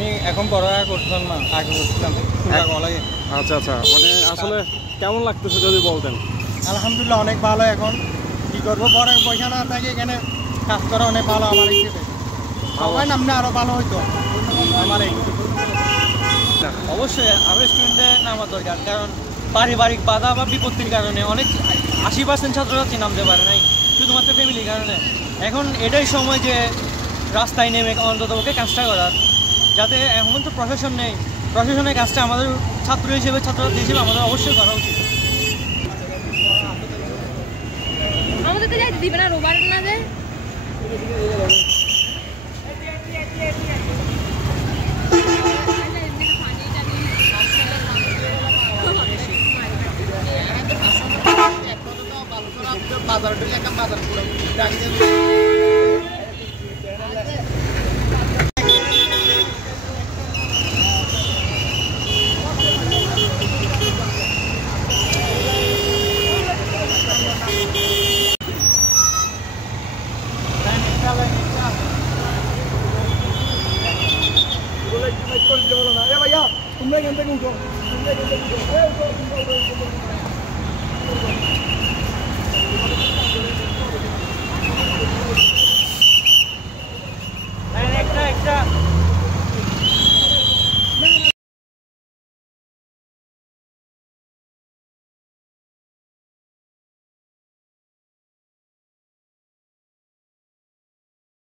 আমি এখন পড়াশোনা করছিলাম না, আগে করছিলাম। আচ্ছা আচ্ছা, মানে আসলে কেমন লাগতেছে যদি বলতেন? আলহামদুলিল্লাহ অনেক ভালো। এখন কি করবো, পরে পয়সা না থাকে এখানে কাজ করা অনেক ভালো আমার হিসেবে। সবাই নামলে আরো ভালো হইতো আমার এই। অবশ্যই আরো স্টুডেন্টের নামা দরকার, কারণ পারিবারিক বাধা বা বিপত্তির কারণে অনেক 80% ছাত্রছাত্রী নামতে পারে নাই, শুধুমাত্র ফ্যামিলির কারণে। এখন এটাই সময় যে রাস্তায় নেমে অন্তত ওকে কাজটা করার, যাতে এখন তো প্রশাসন নেই, প্রশাসনের কাজটা আমাদের ছাত্র হিসেবে ছাত্রছাত্রী হিসেবে আমাদের অবশ্যই করা উচিত। আমাদের তো যাইতে দিবে না, রোববার না যে বাজার